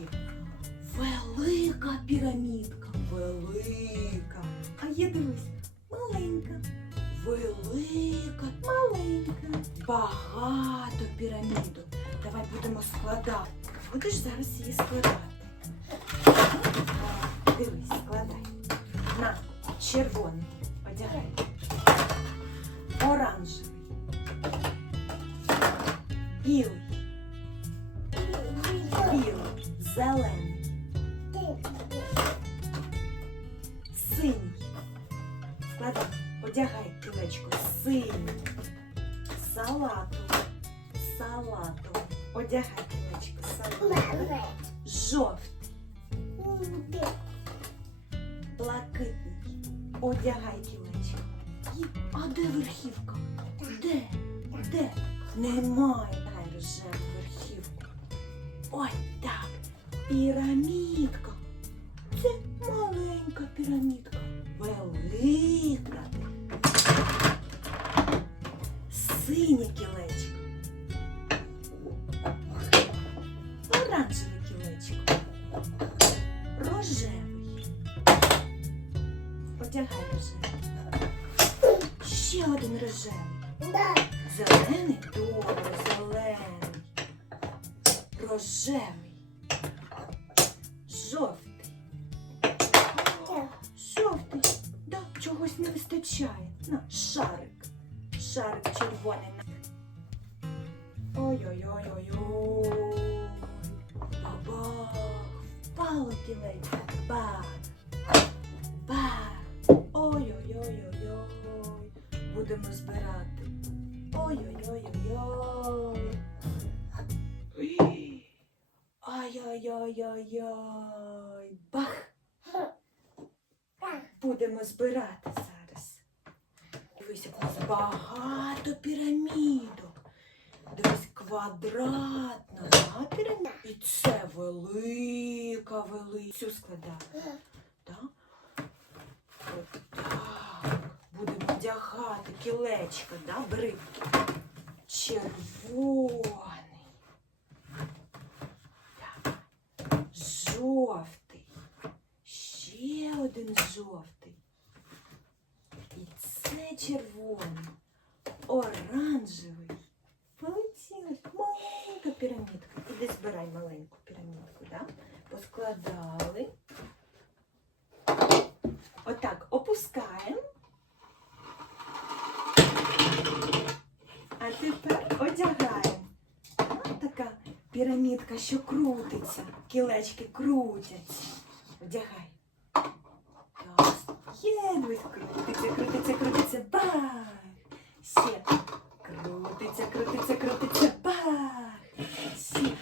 пірамідки. Велика пірамідка, велика. А є дивись, маленька, велика, маленька. Багато піраміду. Давай будемо складати. Будеш зараз її складати. Дивись, складай. На, червоний. Одягай. Оранжевий. Білий. Зелений. Синій. Складай. Одягай кілечко. Синій. Салатовий. Салатовий. Одягай кілечко. Салатовий. Жовтий. Блакитний. Одягай кілечко. А де верхівка? Де? Де? Немає рожеву верхівку. Ой, так. Пірамідка. Це маленька пірамідка. Велика. Синє кілечко. Оранжеве кілечко. Рожевий. Одягай рожевий. Ще один рожевий. Зелений? Добре, зелений. Рожевий. Чогось не вистачає. На, шарик. Шарик червоний. Ой-ой-ой-ой-ой. Бабах. Впало кілечко. Бах. Бах. Ой-ой-ой-ой-ой. Будемо збирати. Ой-ой-ой-ой-ой. Ой. Ай-яй-яй-яй-яй. Бах. Будемо збирати зараз. Дивись, як у нас багато пірамідок. Дивись, квадратна, да, піраміда. І це велика, велика. Цю складати. Так? Так. Будемо вдягати кілечко, да, бери. Червоний. Так. Жовтий. Жовтий. І це червоний. Оранжевий. Полетіли. Маленька пірамідка. Іди збирай маленьку пірамідку, да? Поскладали. Отак опускаємо. А тепер одягаємо. Така пірамідка, що крутиться. Кілечки крутяться. Одягай. Так. Є, дивись, крутиться, крутиться, крутиться. Бах! Ще. Крутиться, крутиться, крутиться. Бах! Ще.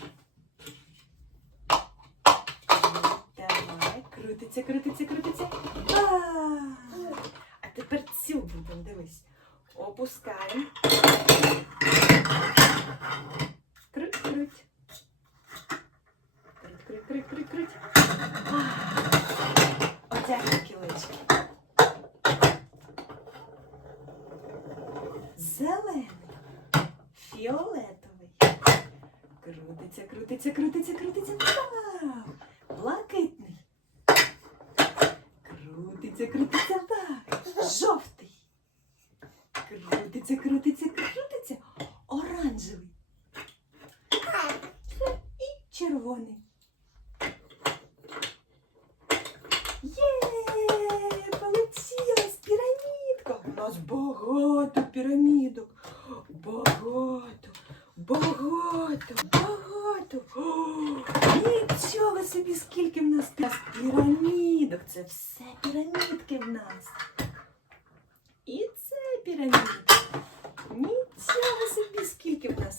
Давай, крутиться, крутиться, крутиться. Бах! А тепер цю будемо, дивись. Опускаємо. Крутиться, крутиться, крутиться. Вау! Блакитний. Крутиться, крутиться, бах. Жовтий. Крутиться, крутиться, крутиться. Оранжевий. І червоний. Є! Получилась пірамідка! У нас багато пірамідок. Багато, багато, Нічого собі, скільки в нас пірамідок. Це все пірамідки в нас. І це пірамідки. Нічого собі, скільки в нас.